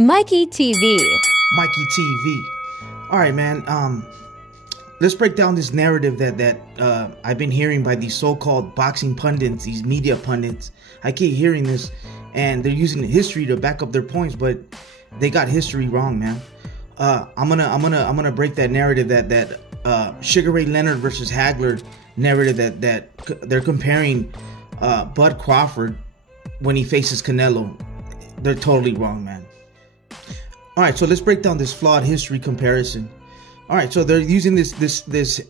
Mikey TV. Mikey TV. All right, man. Let's break down this narrative that I've been hearing by these so-called boxing pundits, these media pundits. I keep hearing this, and they're using history to back up their points, but they got history wrong, man. I'm gonna break that narrative that Sugar Ray Leonard versus Hagler narrative that they're comparing Bud Crawford when he faces Canelo. They're totally wrong, man. All right, so let's break down this flawed history comparison. All right, so they're using this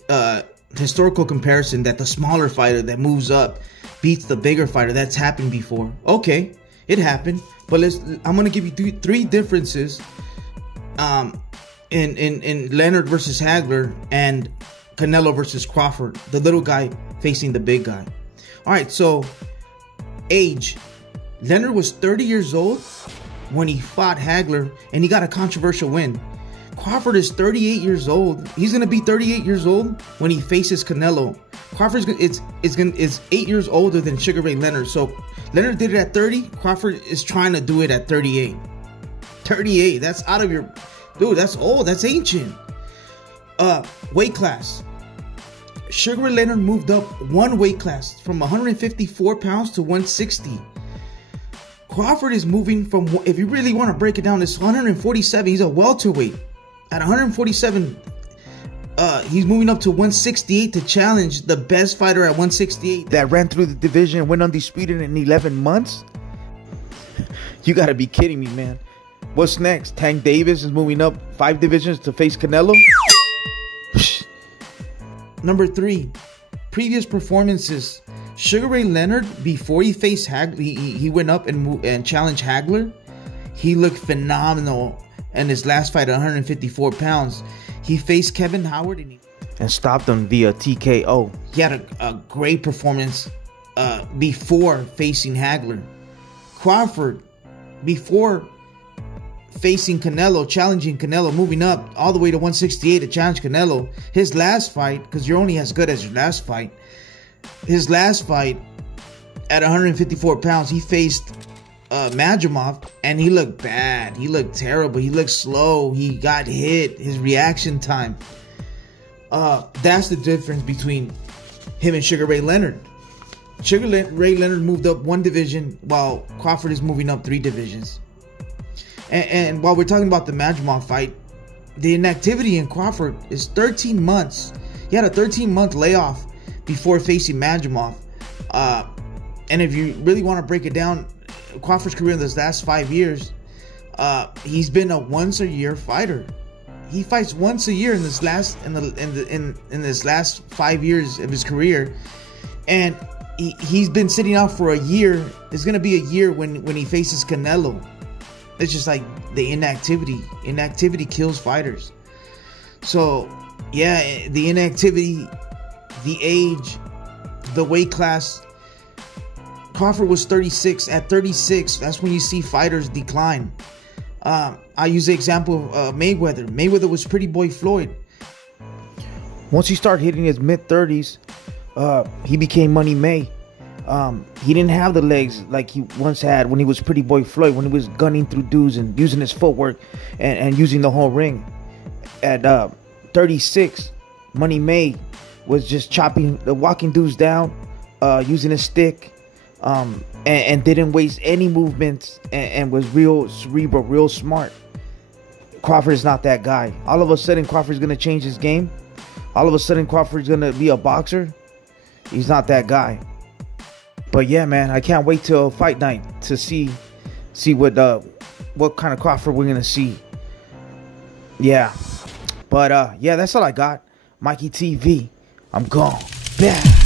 historical comparison that the smaller fighter that moves up beats the bigger fighter. That's happened before. Okay, it happened, but I'm gonna give you three differences in Leonard versus Hagler and Canelo versus Crawford, the little guy facing the big guy. All right, so age. Leonard was 30 years old when he fought Hagler, and he got a controversial win. Crawford is 38 years old. He's gonna be 38 years old when he faces Canelo. Crawford is 8 years older than Sugar Ray Leonard. So Leonard did it at 30. Crawford is trying to do it at 38. 38. That's out of your, dude. That's old. That's ancient. Weight class. Sugar Ray Leonard moved up one weight class from 154 pounds to 160. Crawford is moving from, if you really want to break it down, it's 147. He's a welterweight. At 147, he's moving up to 168 to challenge the best fighter at 168 that ran through the division and went undisputed in 11 months. You got to be kidding me, man. What's next? Tank Davis is moving up 5 divisions to face Canelo? Number 3, previous performances. Sugar Ray Leonard, before he faced Hagler, he went up and challenged Hagler. He looked phenomenal in his last fight at 154 pounds. He faced Kevin Howard and stopped him via TKO. He had a great performance before facing Hagler. Crawford, before facing Canelo, challenging Canelo, moving up all the way to 168 to challenge Canelo. His last fight, because you're only as good as your last fight. His last fight at 154 pounds, he faced Majumov, and he looked bad. He looked terrible. He looked slow. He got hit. His reaction time. That's the difference between him and Sugar Ray Leonard. Sugar Ray Leonard moved up 1 division, while Crawford is moving up 3 divisions. And while we're talking about the Majumov fight, the inactivity in Crawford is 13 months. He had a 13-month layoff before facing Majumov. And if you really want to break it down, Crawford's career in this last 5 years, he's been a once-a-year fighter. He fights once a year in this last in this last 5 years of his career, and he's been sitting out for a year. It's gonna be a year when he faces Canelo. It's just like the inactivity. Inactivity kills fighters. So yeah, the inactivity, the age, the weight class. Crawford was 36. At 36, that's when you see fighters decline. I use the example of Mayweather. Mayweather was Pretty Boy Floyd. Once he started hitting his mid-30s, he became Money May. He didn't have the legs like he once had when he was Pretty Boy Floyd, when he was gunning through dudes and using his footwork and using the whole ring. At 36, Money May was just walking dudes down, using a stick, and didn't waste any movements, and was real cerebral, real smart. Crawford is not that guy. All of a sudden, Crawford's going to change his game. All of a sudden, Crawford's going to be a boxer. He's not that guy. But yeah, man, I can't wait till fight night to see what kind of Crawford we're going to see. Yeah. But yeah, that's all I got. Mikey TV. I'm gone. Bad.